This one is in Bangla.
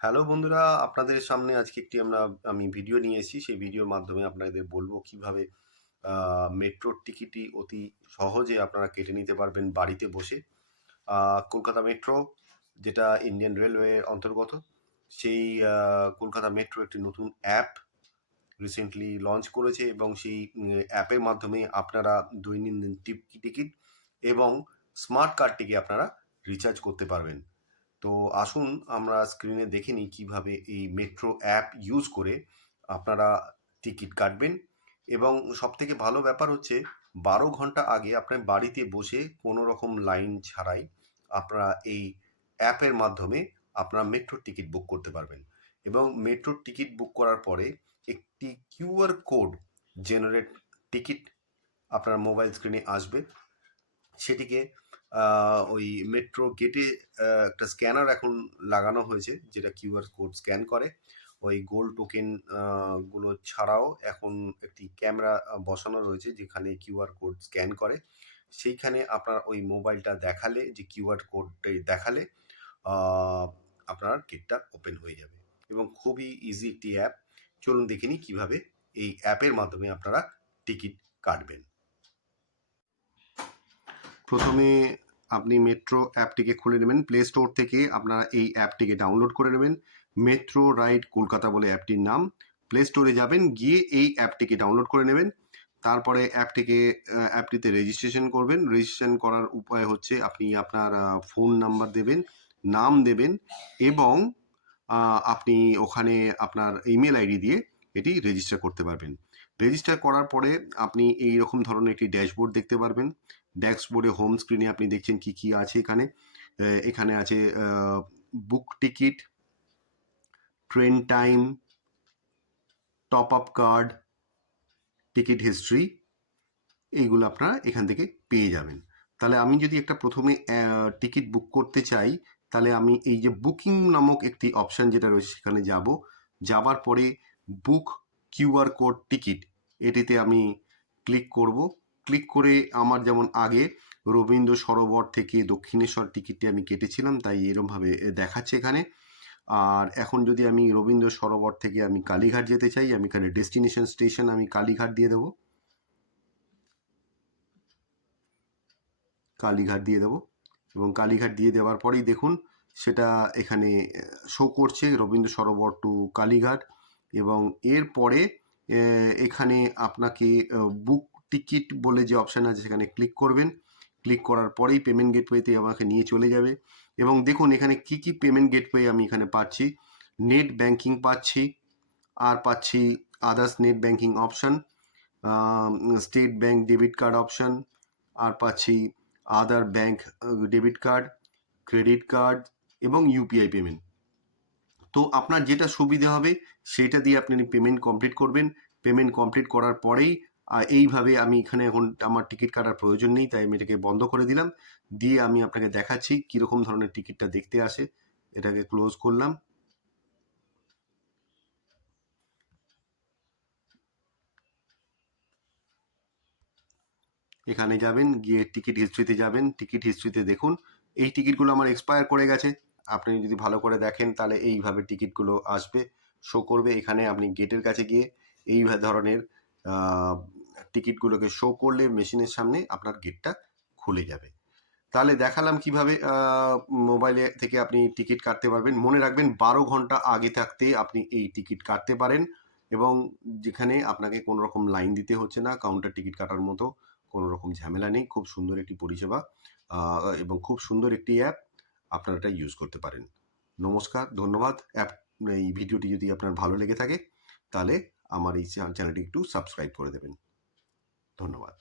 হ্যালো বন্ধুরা, আপনাদের সামনে আজকে আমি ভিডিও নিয়ে এসেছি। সেই ভিডিওর মাধ্যমে আপনাদের বলবো কিভাবে মেট্রোর টিকিটই অতি সহজে আপনারা কেটে নিতে পারবেন বাড়িতে বসে। কলকাতা মেট্রো, যেটা ইন্ডিয়ান রেলওয়ের অন্তর্গত, সেই কলকাতা মেট্রো একটি নতুন অ্যাপ রিসেন্টলি লঞ্চ করেছে এবং সেই অ্যাপের মাধ্যমে আপনারা দৈনন্দিন টিকিট এবং স্মার্ট কার্ডটিকে আপনারা রিচার্জ করতে পারবেন। তো আসুন আমরা স্ক্রিনে দেখে নিই কীভাবে এই মেট্রো অ্যাপ ইউজ করে আপনারা টিকিট কাটবেন। এবং সবথেকে ভালো ব্যাপার হচ্ছে 12 ঘন্টা আগে আপনার বাড়িতে বসে কোনো রকম লাইন ছাড়াই আপনারা এই অ্যাপের মাধ্যমে আপনারা মেট্রোর টিকিট বুক করতে পারবেন। এবং মেট্রোর টিকিট বুক করার পরে একটি কিউআর কোড জেনারেট টিকিট আপনার মোবাইল স্ক্রিনে আসবে। সেটিকে ওই মেট্রো গেটে একটা স্ক্যানার এখন লাগানো হয়েছে, যেটা কিউআর কোড স্ক্যান করে। ওই গোল্ড টোকেন গুলো ছাড়াও এখন একটি ক্যামেরা বসানো রয়েছে, যেখানে কিউআর কোড স্ক্যান করে। সেইখানে আপনার ওই মোবাইলটা দেখালে, যে কিউআর কোডটাই দেখালে আপনার গেটটা ওপেন হয়ে যাবে। এবং খুবই ইজি একটি অ্যাপ। চলুন দেখে নিই কীভাবে এই অ্যাপের মাধ্যমে আপনারা টিকিট কাটবেন। প্রথমে আপনি মেট্রো অ্যাপটিকে খুলে নেবেন। প্লে স্টোর থেকে আপনারা এই অ্যাপটিকে ডাউনলোড করে নেবেন। মেট্রো রাইড কলকাতা বলে অ্যাপটির নাম। প্লে স্টোরে যাবেন, গিয়ে এই অ্যাপটিকে ডাউনলোড করে নেবেন। তারপরে অ্যাপটিতে রেজিস্ট্রেশন করবেন। রেজিস্ট্রেশন করার উপায় হচ্ছে আপনি আপনার ফোন নাম্বার দেবেন, নাম দেবেন এবং আপনি ওখানে আপনার ইমেল আইডি দিয়ে এটি রেজিস্টার করতে পারবেন। রেজিস্টার করার পরে আপনি এই রকম ধরনের একটি ড্যাশবোর্ড দেখতে পারবেন। ড্যাশবোর্ডে হোম স্ক্রিনে আপনি দেখছেন কি কি আছে এখানে। এখানে আছে book ticket, train time, top up card, ticket history, এইগুলো আপনারা এখান থেকে পেয়ে যাবেন। তাহলে আমি যদি একটা প্রথমে টিকিট বুক করতে চাই, তাহলে আমি এই যে বুকিং নামক একটি অপশান যেটা রয়েছে সেখানে যাব। যাবার পরে বুক কিউআর কোড টিকিট, এটিতে আমি ক্লিক করব। ক্লিক করে আমার যেমন আগে রবীন্দ্র সরোবর থেকে দক্ষিণেশ্বর টিকিটটি আমি কেটেছিলাম, তাই এরমভাবে দেখাচ্ছে এখানে। আর এখন যদি আমি রবীন্দ্র সরোবর থেকে আমি কালীঘাট যেতে চাই, আমি এখানে ডেস্টিনেশন স্টেশন আমি কালীঘাট দিয়ে দেবো। কালীঘাট দিয়ে দেবো এবং কালীঘাট দিয়ে দেওয়ার পরেই দেখুন সেটা এখানে শো করছে রবীন্দ্র সরোবর টু কালীঘাট। এবং এরপরে এখানে আপনাকে বুক টিকিট বলে যে অপশান আছে সেখানে ক্লিক করবেন। ক্লিক করার পরেই পেমেন্ট গেটওয়েতে আমাকে নিয়ে চলে যাবে। এবং দেখুন এখানে কি কি পেমেন্ট গেটওয়ে আমি এখানে পাচ্ছি। নেট ব্যাংকিং পাচ্ছি, আর পাচ্ছি others net banking option, state bank debit card option, আর পাচ্ছি other bank debit card, credit card এবং ইউপিআই পেমেন্ট। তো আপনার যেটা সুবিধা হবে সেটা দিয়ে আপনি পেমেন্ট কমপ্লিট করবেন। পেমেন্ট কমপ্লিট করার পরেই এইভাবে আমি এখানে এখন আমার টিকিট কাটার প্রয়োজন নেই, তাই আমি এটাকে বন্ধ করে দিলাম। দিয়ে আমি আপনাকে দেখাচ্ছি কীরকম ধরনের টিকিটটা দেখতে আসে। এটাকে ক্লোজ করলাম। এখানে যাবেন, গিয়ে টিকিট হিস্ট্রিতে যাবেন। টিকিট হিস্ট্রিতে দেখুন এই টিকিটগুলো আমার এক্সপায়ার করে গেছে। আপনি যদি ভালো করে দেখেন তাহলে এইভাবে টিকিটগুলো আসবে, শো করবে। এখানে আপনি গেটের কাছে গিয়ে এই ধরনের টিকিটগুলোকে শো করলে মেশিনের সামনে আপনার গেটটা খুলে যাবে। তাহলে দেখালাম কিভাবে মোবাইলে থেকে আপনি টিকিট কাটতে পারবেন। মনে রাখবেন 12 ঘন্টা আগে থাকতে আপনি এই টিকিট কাটতে পারেন এবং যেখানে আপনাকে কোনো রকম লাইন দিতে হচ্ছে না, কাউন্টার টিকিট কাটার মতো কোনো রকম ঝামেলা নেই। খুব সুন্দর একটি পরিষেবা এবং খুব সুন্দর একটি অ্যাপ, আপনারা এটা ইউজ করতে পারেন। নমস্কার, ধন্যবাদ। এই ভিডিওটি যদি আপনার ভালো লেগে থাকে তাহলে আমার এই চ্যানেলটি একটু সাবস্ক্রাইব করে দেবেন। ধন্যবাদ।